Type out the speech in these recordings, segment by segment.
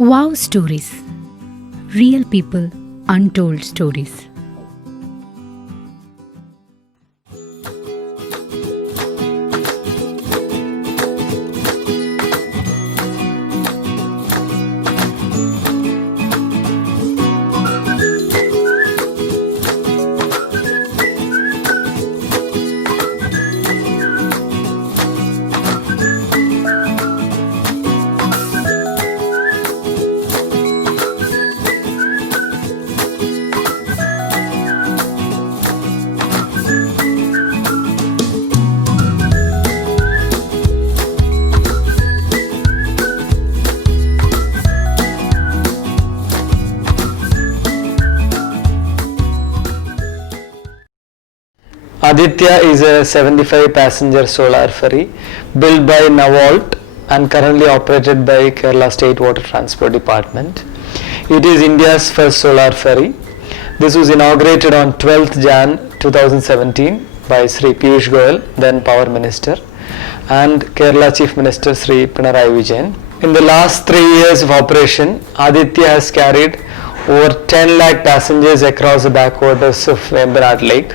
Wow Stories. Real people, untold stories. Aditya is a 75-passenger solar ferry built by NavAlt and currently operated by Kerala State Water Transport Department. It is India's first solar ferry. This was inaugurated on 12th Jan 2017 by Sri Piyush Goyal, then Power Minister, and Kerala Chief Minister Sri Pinarayi Vijayan. In the last 3 years of operation, Aditya has carried over 10 lakh passengers across the backwaters of Vembanad Lake.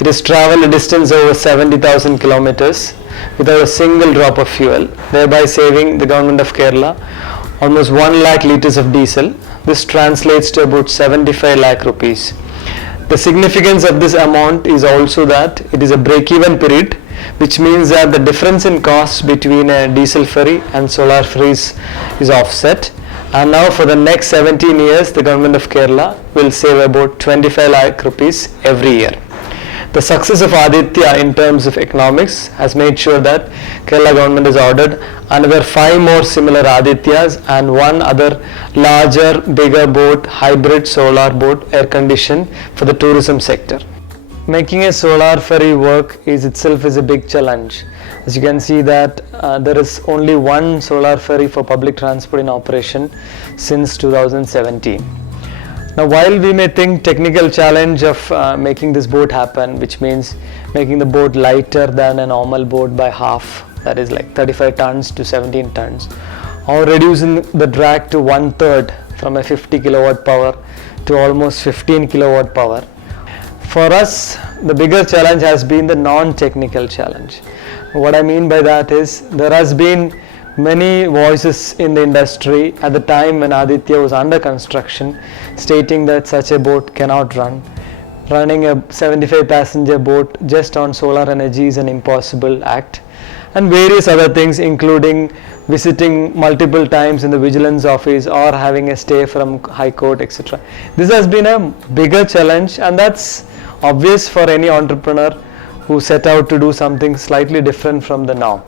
It has travelled a distance over 70,000 kilometers without a single drop of fuel, thereby saving the government of Kerala almost 1 lakh litres of diesel. This translates to about 75 lakh rupees. The significance of this amount is also that it is a break-even period, which means that the difference in costs between a diesel ferry and solar ferries is offset. And now for the next 17 years, the government of Kerala will save about 25 lakh rupees every year. The success of Aditya in terms of economics has made sure that Kerala government has ordered another 5 more similar Adityas and 1 other larger, bigger boat, hybrid solar boat, air-conditioned for the tourism sector. Making a solar ferry work is itself a big challenge. As you can see that there is only 1 solar ferry for public transport in operation since 2017. Now, while we may think technical challenge of making this boat happen, which means making the boat lighter than a normal boat by half, that is like 35 tons to 17 tons, or reducing the drag to 1/3 from a 50 kilowatt power to almost 15 kilowatt power. For us, the bigger challenge has been the non-technical challenge. What I mean by that is there has been many voices in the industry at the time when Aditya was under construction stating that such a boat cannot run. Running a 75 passenger boat just on solar energy is an impossible act, and various other things including visiting multiple times in the vigilance office or having a stay from High Court, etc. This has been a bigger challenge, and that's obvious for any entrepreneur who set out to do something slightly different from the norm.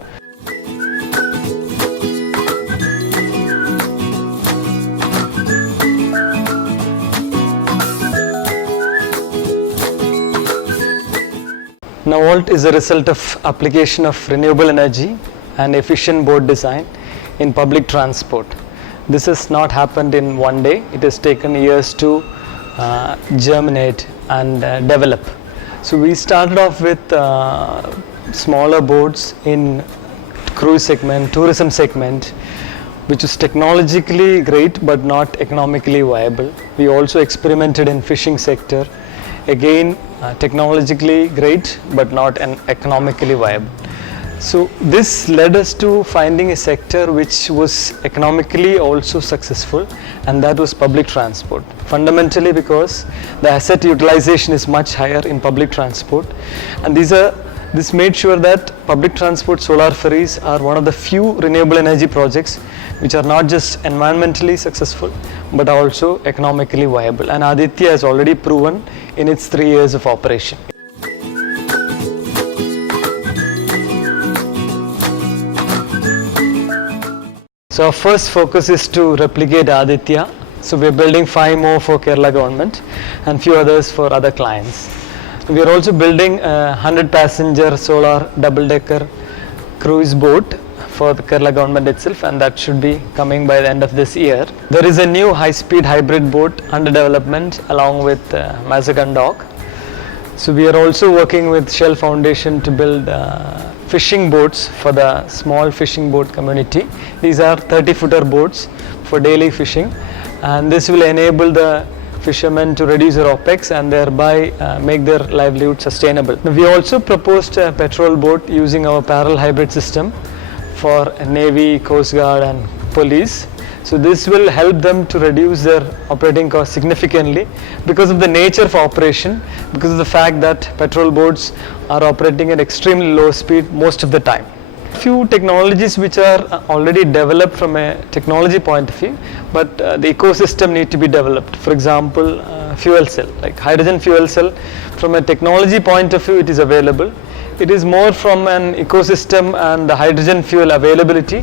NavAlt is a result of application of renewable energy and efficient boat design in public transport. This has not happened in one day. It has taken years to germinate and develop. So we started off with smaller boats in cruise segment, tourism segment, which is technologically great but not economically viable. We also experimented in fishing sector, again technologically great but not economically viable. So this led us to finding a sector which was economically also successful, and that was public transport. Fundamentally because the asset utilization is much higher in public transport, and this made sure that public transport solar ferries are one of the few renewable energy projects which are not just environmentally successful but also economically viable, and Aditya has already proven in its 3 years of operation. So our first focus is to replicate Aditya. So we are building 5 more for Kerala government and few others for other clients. We are also building a 100-passenger solar double-decker cruise boat for the Kerala government itself, and that should be coming by the end of this year. There is a new high-speed hybrid boat under development along with Mazagon Dock. So we are also working with Shell Foundation to build fishing boats for the small fishing boat community. These are 30-footer boats for daily fishing, and this will enable the fishermen to reduce their OPEX and thereby make their livelihood sustainable. Now, we also proposed a petrol boat using our parallel hybrid system for Navy, Coast Guard and Police. So this will help them to reduce their operating costs significantly because of the nature of operation, because of the fact that petrol boats are operating at extremely low speed most of the time. Few technologies which are already developed from a technology point of view, but the ecosystem need to be developed. For example, fuel cell, like hydrogen fuel cell, from a technology point of view it is available. It is more from an ecosystem and the hydrogen fuel availability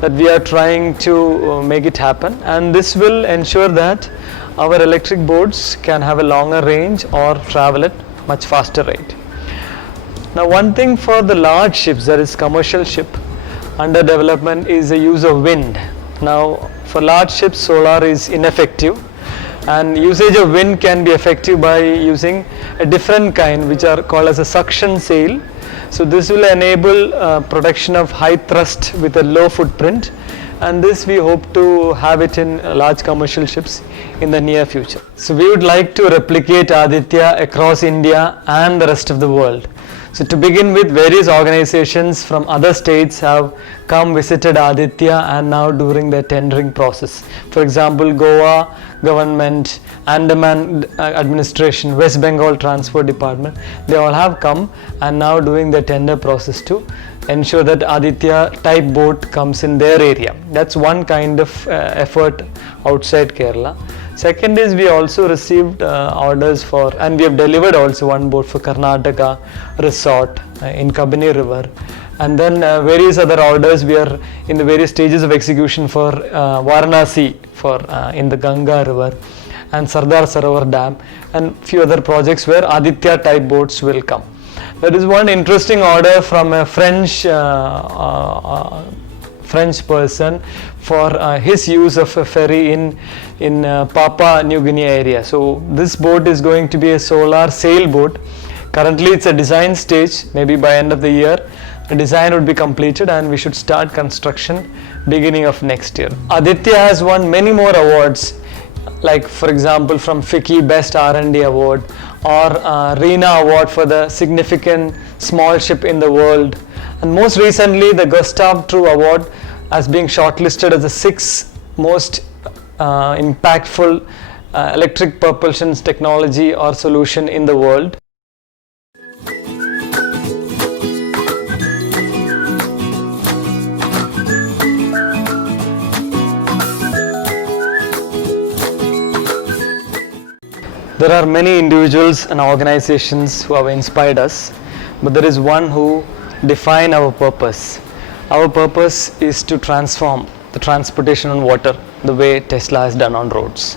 that we are trying to make it happen, and this will ensure that our electric boats can have a longer range or travel at much faster rate. Now, one thing for the large ships, that is commercial ship under development, is the use of wind. Now, for large ships solar is ineffective, and usage of wind can be effective by using a different kind which are called as a suction sail. So this will enable production of high thrust with a low footprint, and this we hope to have it in large commercial ships in the near future. So we would like to replicate Aditya across India and the rest of the world. So to begin with, various organizations from other states have come, visited Aditya, and now during the tendering process. For example, Goa government, Andaman administration, West Bengal transport department, they all have come and now doing the tender process to ensure that Aditya type boat comes in their area. That's one kind of effort outside Kerala. Second is we also received orders for, and we have delivered also one boat for Karnataka resort in Kabini river, and then various other orders we are in the various stages of execution for Varanasi for in the Ganga river and Sardar Sarovar Dam, and few other projects where Aditya type boats will come. There is one interesting order from a French person for his use of a ferry in Papua New Guinea area. So this boat is going to be a solar sailboat. Currently it's a design stage. Maybe by end of the year the design would be completed and we should start construction beginning of next year. Aditya has won many more awards, like for example from FICCI Best R&D Award or RENA Award for the significant small ship in the world, and most recently the Gustav True Award as being shortlisted as the 6th most impactful electric propulsion technology or solution in the world. There are many individuals and organizations who have inspired us, but there is one who defines our purpose. Our purpose is to transform the transportation on water the way Tesla has done on roads.